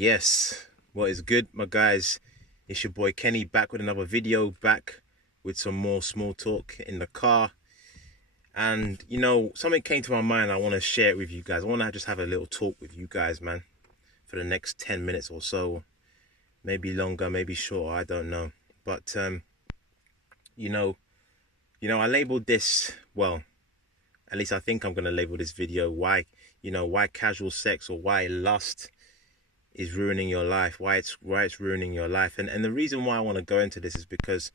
Yes, what is good, my guys? It's your boy Kenny back with another video, back with some more small talk in the car. And something came to my mind. I want to share it with you guys. I want to just have a little talk with you guys, man, for the next 10 minutes or so, maybe longer, maybe shorter, I don't know. But you know, I labeled this, well, at least I think I'm going to label this video why casual sex, or why lust is ruining your life, why it's ruining your life. And the reason why I want to go into this is because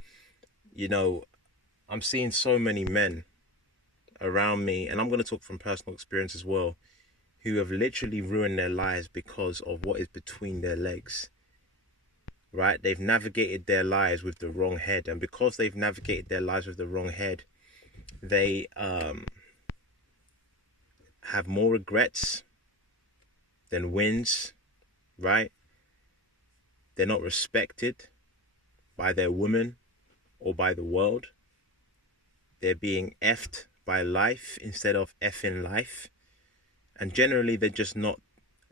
I'm seeing so many men around me, and I'm going to talk from personal experience as well, who have literally ruined their lives because of what is between their legs. Right? They've navigated their lives with the wrong head, and because they've navigated their lives with the wrong head, they have more regrets than wins. Right? They're not respected by their woman or by the world. They're being effed by life instead of effing life. And generally, they're just not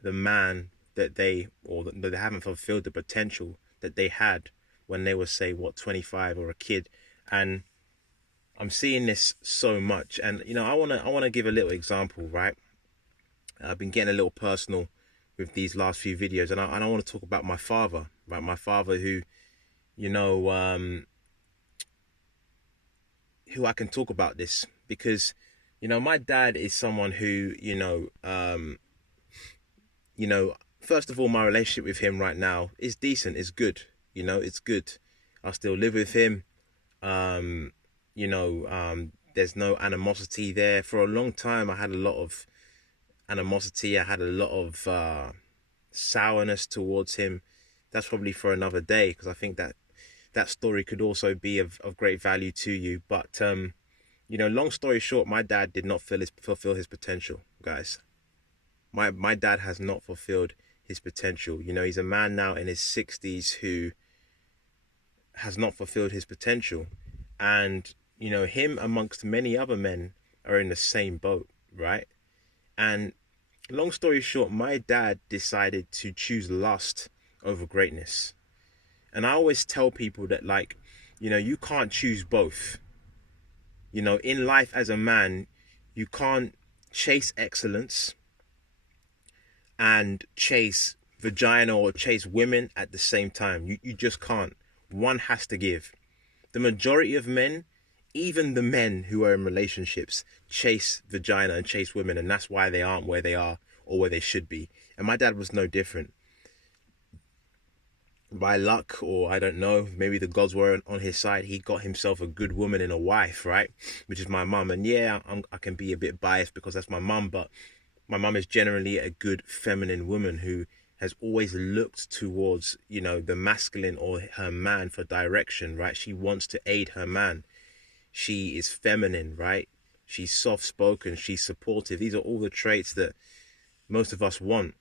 the man that they haven't fulfilled the potential that they had when they were, say, 25 or a kid. And I'm seeing this so much. And I want to give a little example, right? I've been getting a little personal with these last few videos, and I want to talk about my father, right? My father, who I can talk about this because my dad is someone who first of all, my relationship with him right now is decent, it's good. It's good. I still live with him. There's no animosity there. For a long time I had a lot of animosity. I had a lot of sourness towards him. That's probably for another day, because I think that story could also be of great value to you. But long story short, my dad did not fulfill his potential, guys. My dad has not fulfilled his potential. He's a man now in his 60s who has not fulfilled his potential. And him amongst many other men are in the same boat, right? And long story short, my dad decided to choose lust over greatness. And I always tell people that, you can't choose both. In life as a man, you can't chase excellence and chase vagina or chase women at the same time. You just can't. One has to give. The majority of men, even the men who are in relationships, chase vagina and chase women, and that's why they aren't where they are or where they should be. And my dad was no different. By luck, or I don't know, maybe the gods were on his side, he got himself a good woman and a wife, right? Which is my mum. And yeah, I can be a bit biased because that's my mum, but my mum is generally a good feminine woman who has always looked towards, the masculine or her man for direction, right? She wants to aid her man. She is feminine, right? She's soft-spoken, she's supportive. These are all the traits that most of us want.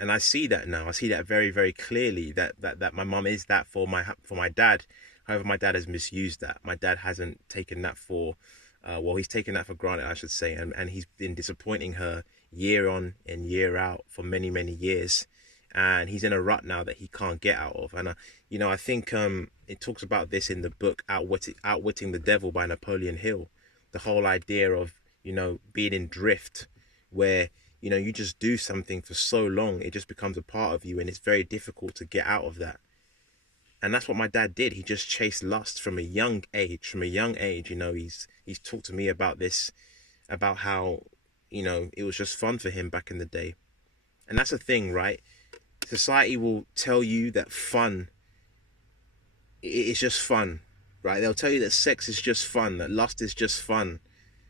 And I see that now. I see that very, very clearly, that my mum is that for my dad. However, my dad has misused that. My dad hasn't taken that he's taken that for granted, I should say. And he's been disappointing her year on and year out for many, many years. And he's in a rut now that he can't get out of. And, I think it talks about this in the book, Outwitting the Devil by Napoleon Hill. The whole idea of, being in drift, where you just do something for so long, it just becomes a part of you, and it's very difficult to get out of that. And that's what my dad did. He just chased lust from a young age. He's talked to me about this, about how, it was just fun for him back in the day. And that's the thing, right? Society will tell you that fun is just fun, right? They'll tell you that sex is just fun, that lust is just fun,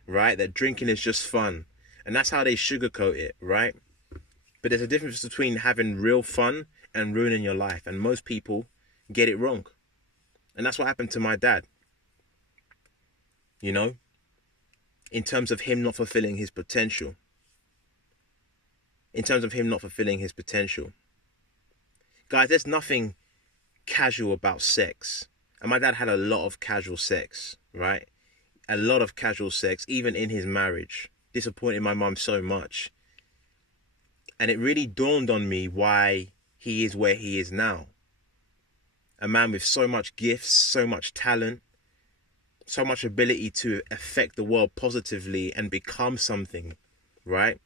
right? That drinking is just fun. And that's how they sugarcoat it, right? But there's a difference between having real fun and ruining your life. And most people get it wrong. And that's what happened to my dad. In terms of him not fulfilling his potential. Guys, there's nothing casual about sex. And my dad had a lot of casual sex, right? A lot of casual sex, even in his marriage. Disappointed my mum so much. And it really dawned on me why he is where he is now. A man with so much gifts, so much talent, so much ability to affect the world positively and become something, right?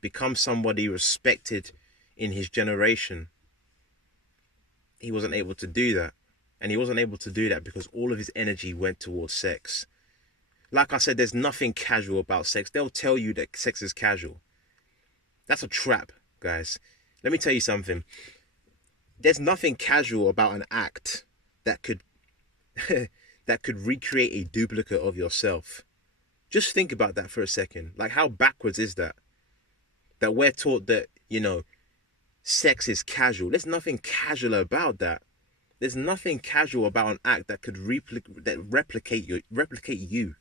Become somebody respected in his generation. He wasn't able to do that. And he wasn't able to do that because all of his energy went towards sex. Like I said, there's nothing casual about sex. They'll tell you that sex is casual. That's a trap, guys. Let me tell you something. There's nothing casual about an act that could that could recreate a duplicate of yourself. Just think about that for a second. Like, how backwards is that? That we're taught that, sex is casual. There's nothing casual about that. There's nothing casual about an act that could replicate you.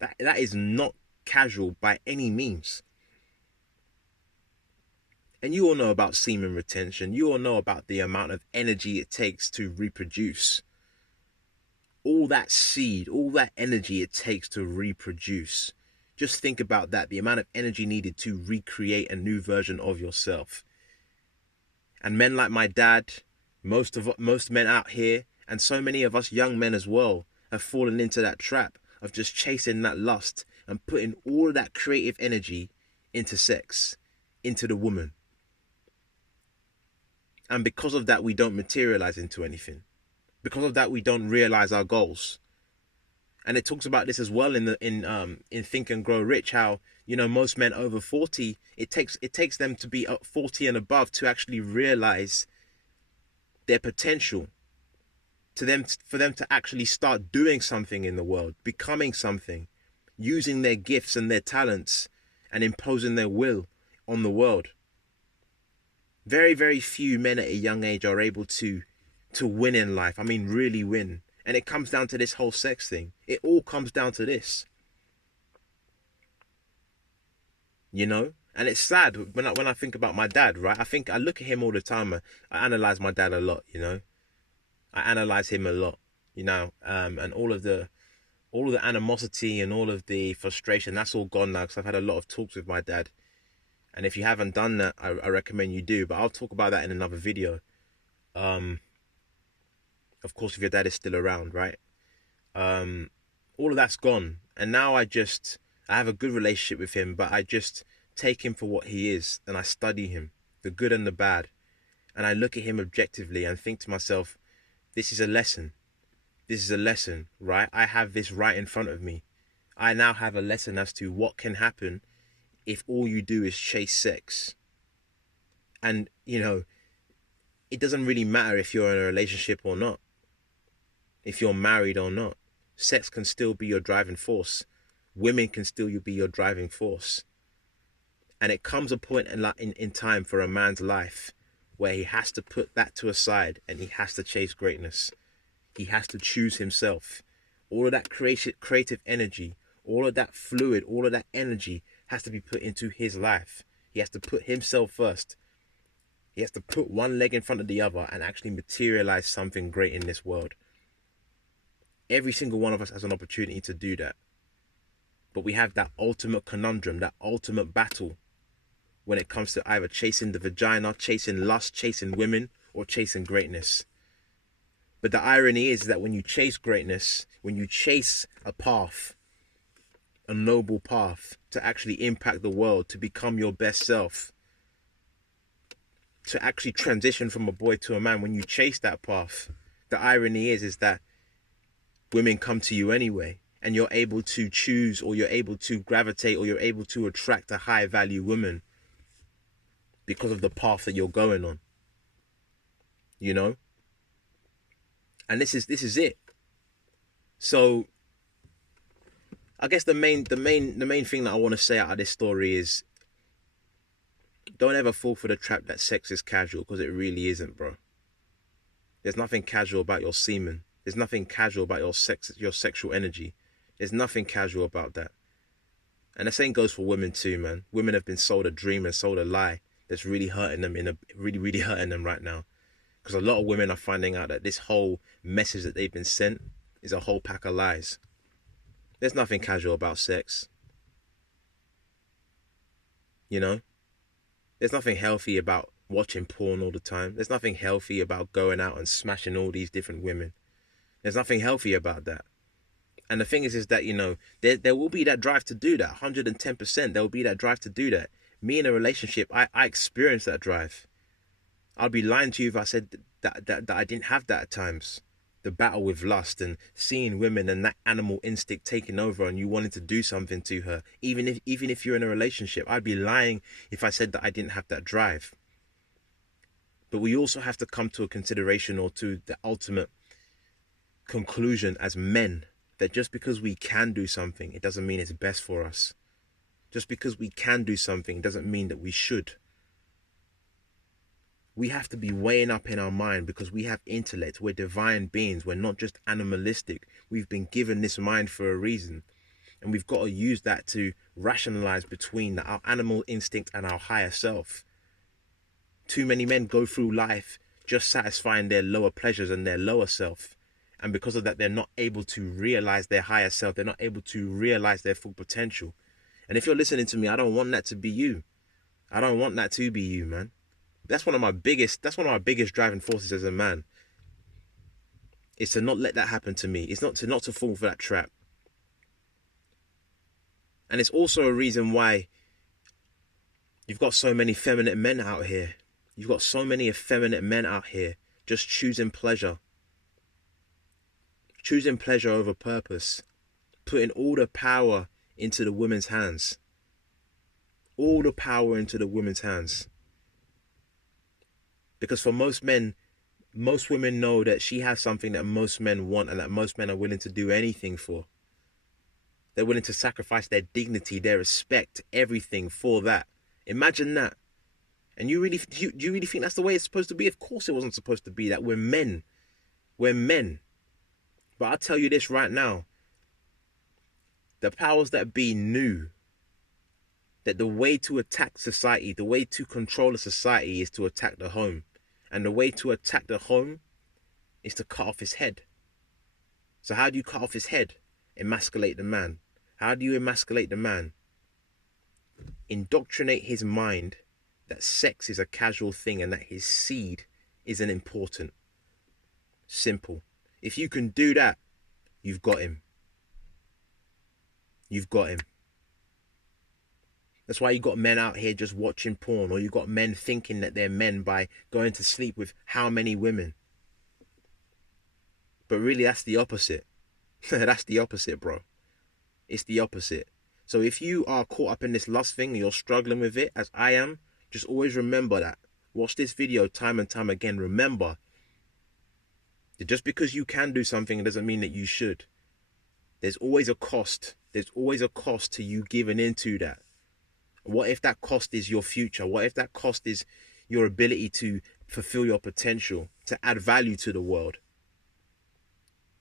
That is not casual by any means. And you all know about semen retention. You all know about the amount of energy it takes to reproduce. All that seed, all that energy it takes to reproduce. Just think about that, the amount of energy needed to recreate a new version of yourself. And men like my dad, most men out here, and so many of us young men as well, have fallen into that trap of just chasing that lust and putting all of that creative energy into sex, into the woman. And because of that, we don't materialize into anything. Because of that, we don't realize our goals. And it talks about this as well in Think and Grow Rich, how, most men over 40, it takes them to be 40 and above to actually realize their potential, for them to actually start doing something in the world, becoming something, using their gifts and their talents and imposing their will on the world. Very, very few men at a young age are able to win in life. I mean, really win. And it comes down to this whole sex thing. It all comes down to this. And it's sad when I think about my dad, right? I look at him all the time. I analyze my dad a lot, I analyze him a lot, and all of the animosity and all of the frustration, that's all gone now, because I've had a lot of talks with my dad. And if you haven't done that, I recommend you do. But I'll talk about that in another video. Of course, if your dad is still around, right? All of that's gone. And now I have a good relationship with him, but I just take him for what he is. And I study him, the good and the bad. And I look at him objectively and think to myself, this is a lesson. This is a lesson, right? I have this right in front of me. I now have a lesson as to what can happen if all you do is chase sex. And, it doesn't really matter if you're in a relationship or not. If you're married or not. Sex can still be your driving force. Women can still be your driving force. And it comes a point in time for a man's life where he has to put that to a side and he has to chase greatness. He has to choose himself. All of that creative energy, all of that fluid, all of that energy has to be put into his life. He has to put himself first. He has to put one leg in front of the other and actually materialize something great in this world. Every single one of us has an opportunity to do that. But we have that ultimate conundrum, that ultimate battle when it comes to either chasing the vagina, chasing lust, chasing women, or chasing greatness. But the irony is that when you chase greatness, when you chase a path, a noble path to actually impact the world, to become your best self, to actually transition from a boy to a man, when you chase that path, the irony is that women come to you anyway, and you're able to choose, or you're able to gravitate, or you're able to attract a high value woman because of the path that you're going on. And this is it. So I guess the main thing that I want to say out of this story is, don't ever fall for the trap that sex is casual, because it really isn't, bro. There's nothing casual about your semen. There's nothing casual about your sexual energy. There's nothing casual about that. And the same goes for women too, man. Women have been sold a dream and sold a lie that's really hurting them really hurting them right now. Because a lot of women are finding out that this whole message that they've been sent is a whole pack of lies. There's nothing casual about sex. There's nothing healthy about watching porn all the time. There's nothing healthy about going out and smashing all these different women. There's nothing healthy about that. And the thing is that, you know, there will be that drive to do that. 110%. There will be that drive to do that. Me in a relationship, I experienced that drive. I'd be lying to you if I said that I didn't have that at times. The battle with lust and seeing women and that animal instinct taking over and you wanting to do something to her. Even if you're in a relationship, I'd be lying if I said that I didn't have that drive. But we also have to come to a consideration or to the ultimate conclusion as men that just because we can do something, it doesn't mean it's best for us. Just because we can do something doesn't mean that we should. We have to be weighing up in our mind because we have intellect. We're divine beings. We're not just animalistic. We've been given this mind for a reason. And we've got to use that to rationalize between our animal instinct and our higher self. Too many men go through life just satisfying their lower pleasures and their lower self. And because of that, they're not able to realize their higher self. They're not able to realize their full potential. And if you're listening to me, I don't want that to be you. I don't want that to be you, man. That's one of my biggest driving forces as a man. Is to not let that happen to me. It's not to fall for that trap. And it's also a reason why you've got so many effeminate men out here. You've got so many effeminate men out here just choosing pleasure. Choosing pleasure over purpose. Putting all the power into the woman's hands. All the power into the woman's hands. Because for most men, most women know that she has something that most men want and that most men are willing to do anything for. They're willing to sacrifice their dignity, their respect, everything for that. Imagine that. And you really think that's the way it's supposed to be? Of course it wasn't supposed to be that. We're men. We're men. But I'll tell you this right now. The powers that be knew that the way to attack society, the way to control a society is to attack the home. And the way to attack the home is to cut off his head. So how do you cut off his head? Emasculate the man. How do you emasculate the man? Indoctrinate his mind that sex is a casual thing and that his seed isn't important. Simple. If you can do that, you've got him. You've got him. That's why you got men out here just watching porn, or you got men thinking that they're men by going to sleep with how many women. But really, that's the opposite. That's the opposite, bro. It's the opposite. So if you are caught up in this lust thing and you're struggling with it, as I am, just always remember that. Watch this video time and time again. Remember that just because you can do something doesn't mean that you should. There's always a cost. There's always a cost to you giving into that. What if that cost is your future? What if that cost is your ability to fulfill your potential, to add value to the world,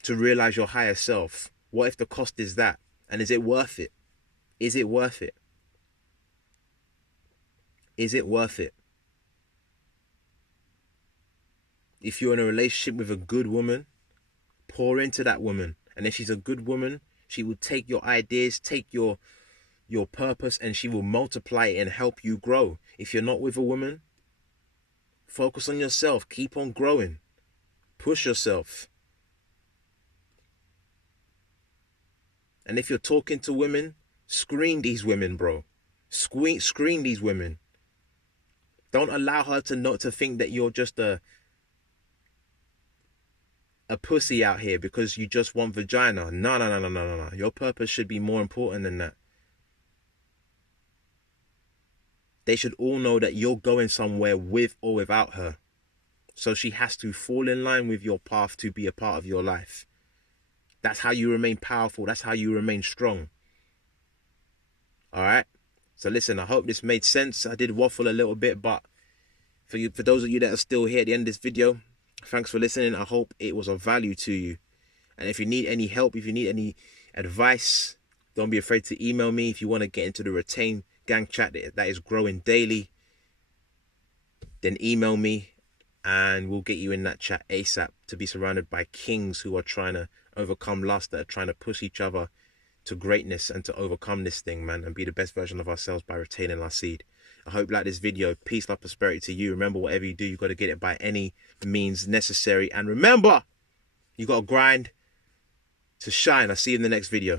to realize your higher self? What if the cost is that? And is it worth it? Is it worth it? Is it worth it? If you're in a relationship with a good woman, pour into that woman. And if she's a good woman, she will take your ideas, take your purpose, and she will multiply it and help you grow. If you're not with a woman, focus on yourself. Keep on growing. Push yourself. And if you're talking to women, screen these women, bro. Screen these women. Don't allow her to think that you're just a pussy out here because you just want vagina. No. Your purpose should be more important than that. They should all know that you're going somewhere with or without her. So she has to fall in line with your path to be a part of your life. That's how you remain powerful. That's how you remain strong. All right? So listen, I hope this made sense. I did waffle a little bit, but for those of you that are still here at the end of this video, thanks for listening. I hope it was of value to you. And if you need any help, if you need any advice, don't be afraid to email me. If you want to get into the Retain Gang chat that is growing daily, then email me and we'll get you in that chat ASAP to be surrounded by kings who are trying to overcome lust, that are trying to push each other to greatness and to overcome this thing, man, and be the best version of ourselves by retaining our seed. I hope you like this video. Peace, love, prosperity to you. Remember, whatever you do, you got to get it by any means necessary. And remember, you got to grind to shine. I'll see you in the next video.